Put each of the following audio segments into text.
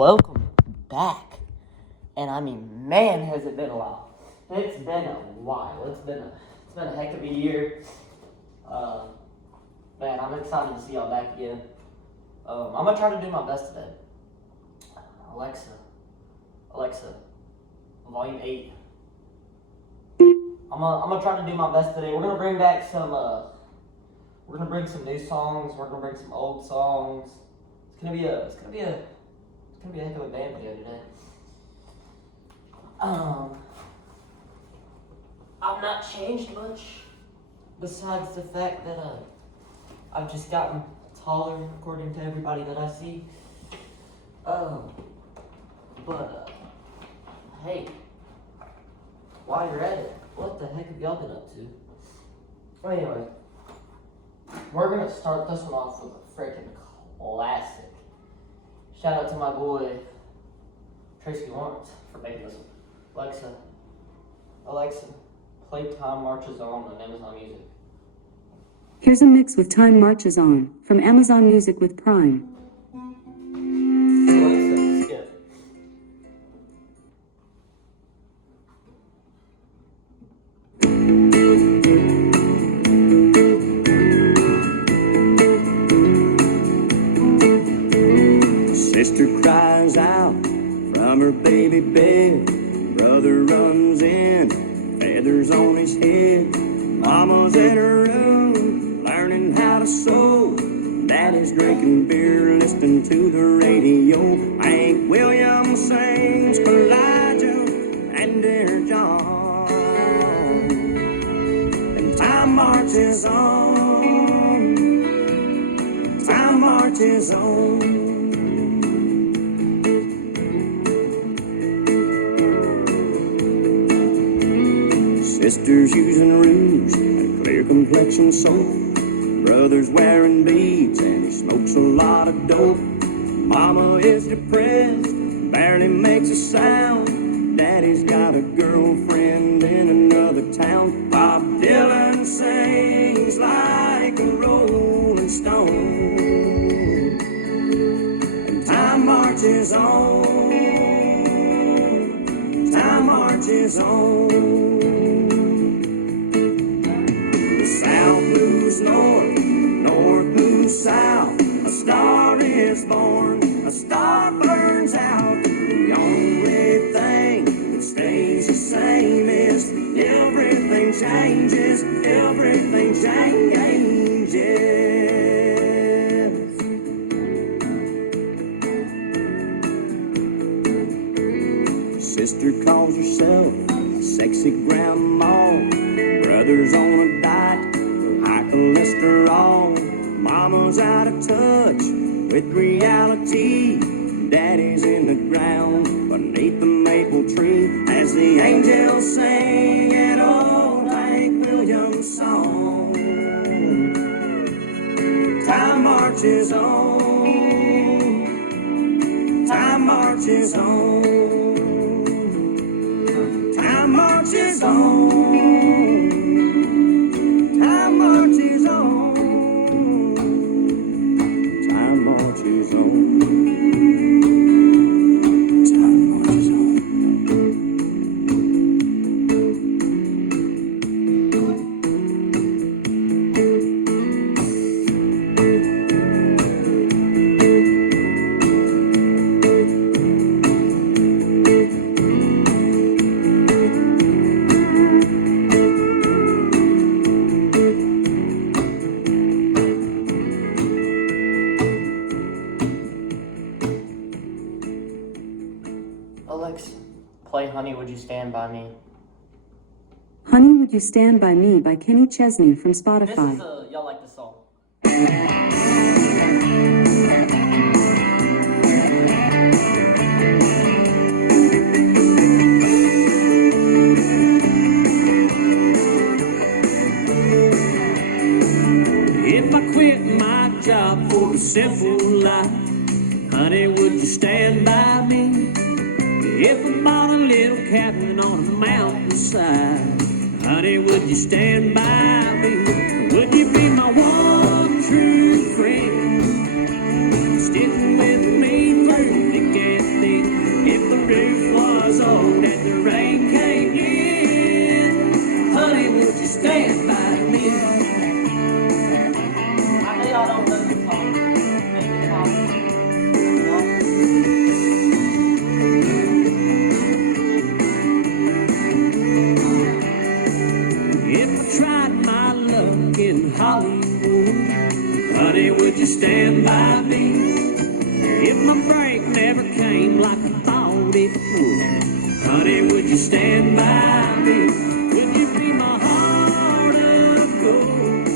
welcome back. And I mean, man, has it been a while. It's been a while. It's been a heck of a year. Man, I'm excited to see y'all back again. I'm gonna try to do my best today. Alexa, volume 8. I'm gonna try to do my best today. We're gonna bring back some. We're gonna bring some new songs. We're gonna bring some old songs. It's gonna be a heck of a band video today. I've not changed much, besides the fact that I've just gotten taller, according to everybody that I see. Hey, while you're at it, what the heck have y'all been up to? Well, anyway, we're gonna start this one off with a freaking classic. Shout out to my boy Tracy Lawrence for making this one. Alexa, play Time Marches On Amazon Music. Here's a mix with Time Marches On from Amazon Music with Prime. Alexa, skip. Sister cries out from her baby bed. Brother runs in, feathers on his head. Mama's in her room, learning how to sew. Daddy's drinking beer, listening to the radio. Hank Williams sings Elijah and Dear John. And time marches on. Time marches on. Sister's using rouge and a clear complexion soap. Brother's wearing beads and he smokes a lot of dope. Mama is depressed, barely makes a sound. Daddy's got a girlfriend in another town. Bob Dylan sings like a rolling stone. And time marches on. Time marches on. South moves north, north moves south. A star is born, a star burns out. The only thing that stays the same is everything changes, everything changes. Sister calls herself a sexy grandma. Brother's on a diet, high cholesterol. Mama's out of touch with reality. Daddy's in the ground beneath the maple tree as the angels sing an old Hank Williams song. Time marches on. Time marches on. Time marches on. Time marches on. Time marches on. Time marches on. Alexa, play Honey, Would You Stand By Me? Honey, Would You Stand By Me by Kenny Chesney from This Spotify. is y'all like this song. If I quit my job for a simple life, honey, would you stand by me? If I bought a little cabin on a mountainside, honey, would you stand by me? Would you be my true friend, sticking with me through thick and my break never came like I thought it would. Honey, would you stand by me? Would you be my heart of gold?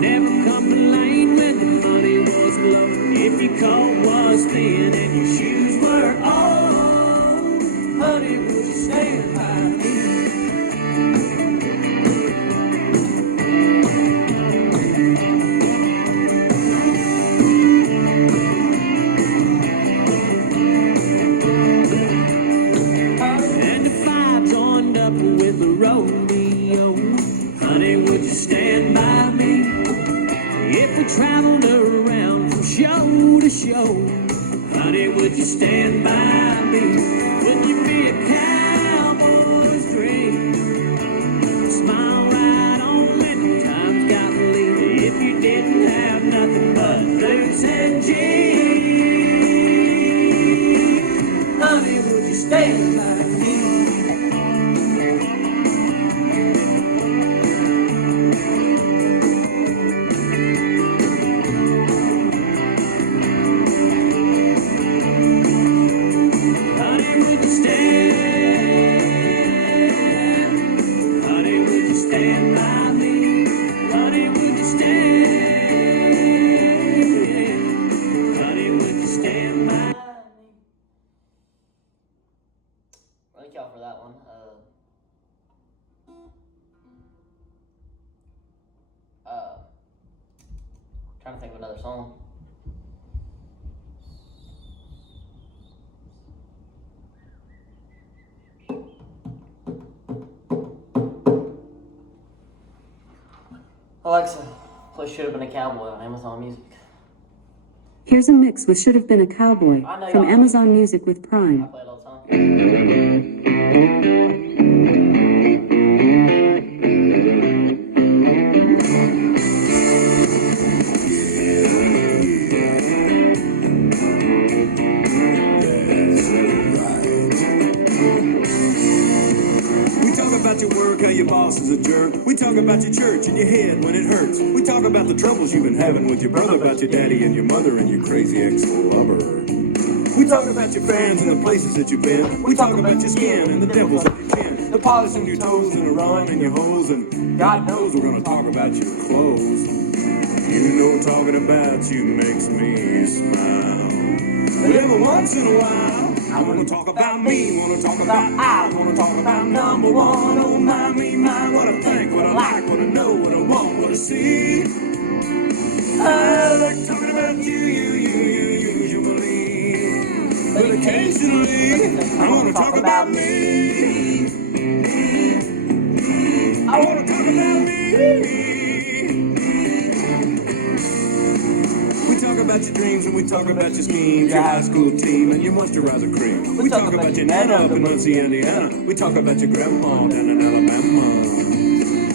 Never come to lane when the money was low. If your coat was thin and your shoes were old, honey, would you stand by me? And if I joined up with the rodeo, honey, would you stand by me? If we traveled around from show to show, honey, would you stand by me? Would you be a cowboy's dream? Smile right on when times got lean. If you didn't have nothing but boots and jeans, honey, would you stand by me? Honey, would you stand? Honey, would you stand by me? Honey, would you stand? Honey, would you stand by me? Thank y'all for that one. Trying to think of another song. Alexa, play Should Have Been a Cowboy on Amazon Music. Here's a mix with Should Have Been a Cowboy I know from y'all- Amazon Music with I Prime. play it all the time. We talk about your work, how your boss is a jerk. We talk about your church and your head when it hurts. We talk about the troubles you've been having with your brother, about your daddy and your mother and your crazy ex-lover. We talk about your friends and the places that you've been. We talk about your skin and the dimples on your chin, the polish on your toes and the run in your hose, and God knows we're gonna talk about your clothes. You know talking about you makes me smile. But every once in a while, I wanna talk about me, wanna talk about I, wanna talk about number one. Oh my, me, my, what I think, what I like, what I know, what I want, what I see. I like talking about you usually, but occasionally I wanna talk about me. I wanna talk about me. We talk about your dreams and we talk about your schemes, your high school team and your moisturizer cream. We talk about your nana up in Muncie, Indiana. We talk about your grandma down in Alabama.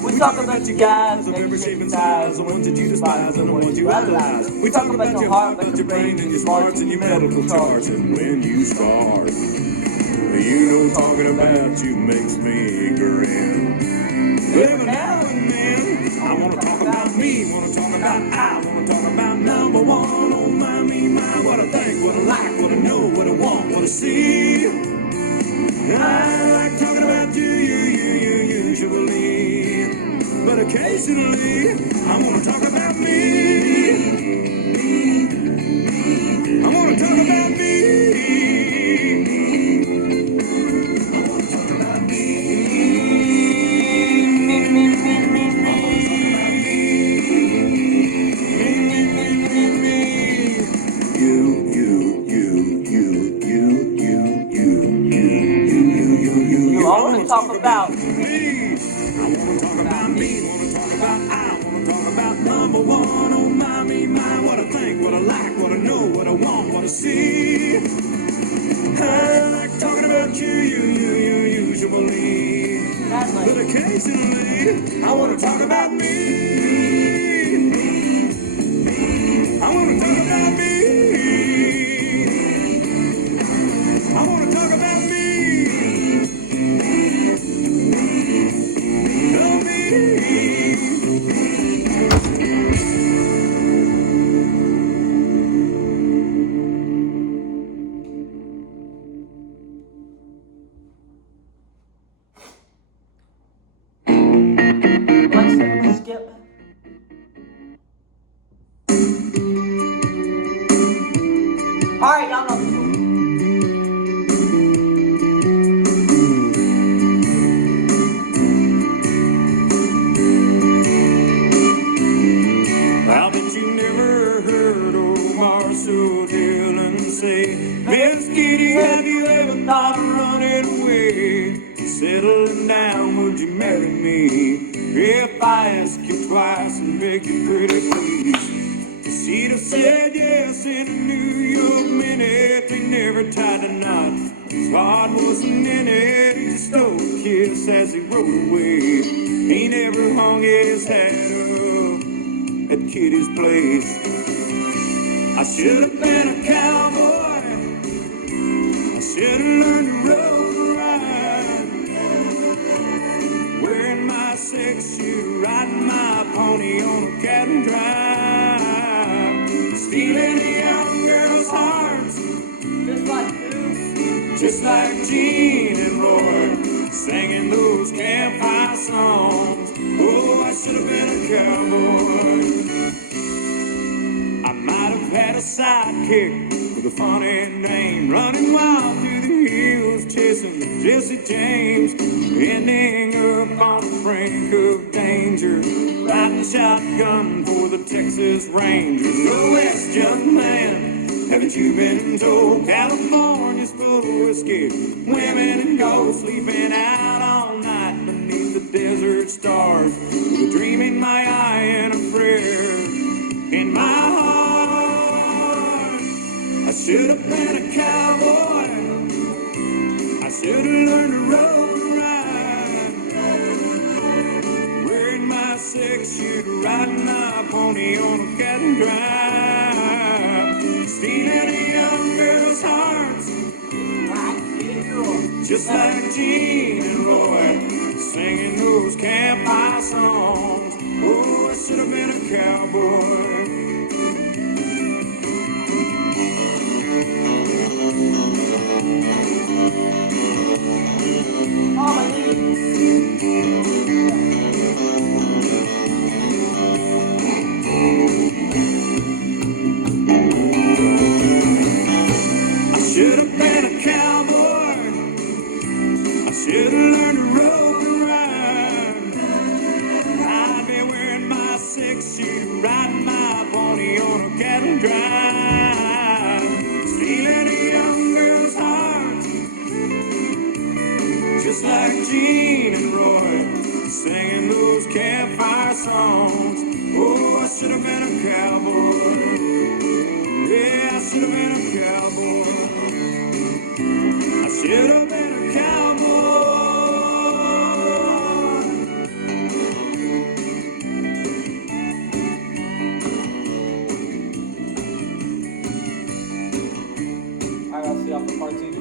We talk about your guys of every shape and size, the ones that you despise and the ones you idolize. We talk about your heart, about your brain and your smarts and your medical charts and when you start. You know talking about you makes me grin. Every now and then, I wanna talk about me, wanna talk about I, wanna talk about number one. Oh my, me, my, what I think, what I like, what I know, what I want, what I see. I like talking about you usually, but occasionally I wanna talk about me. I wanna talk about me. I wanna talk about me. You all want to talk about me. I wanna talk about me, wanna talk about I, wanna talk about number one. Oh my, me, my, what I think, what I like, what I know, what I want, what I see. I like talking about you usually, but occasionally I wanna talk about me. I wanna talk about me. I wanna talk about me. Alright, y'all know this one. I bet you never heard old Marshall Dillon say, Miss Kitty, have you ever thought of running away? Settling down, would you marry me? If I ask you twice and beg you pretty please. She'd have said yes in a New York minute. They never tied a knot. His heart wasn't in it. He just stole a kiss as he rode away. He never hung his hat up at Kitty's place. I should have been a cowboy. I should have learned to rope and ride. Wearing my 6-shoe, riding my pony on a cattle drive. Stealing a young girl's hearts, Just like you. just like Gene and Roy, singing those campfire songs. Oh, I should have been a cowboy. I might have had a sidekick with a funny name, running wild through the hills, chasing Jesse James, ending up on the brink of danger, riding shotgun for the Texas Rangers. Oh, West, young man, haven't you been told California's full of whiskey, women and gold, sleeping out all night beneath the desert stars, with a dream in my eye and a prayer in my heart. I should have been a cowboy. I should have learned to rope and ride. Wearing my 6-shoe, riding my pony on a cattle drive. Stealing a young girl's hearts, just like Gene and Roy, singing those campfire songs. Oh, I should have been a cowboy. Oh, my knees. I should have been a cowboy. I should have learned to rope and ride. I'd be wearing my 6-shoe, riding my pony on a cattle drive. Stealing a young girl's heart, just like Gene and Roy, singing those campfire songs. Oh, I should have been a cowboy. Yeah, I should have been a cowboy. I should have been a cowboy. Alright, I'll see y'all for part 2.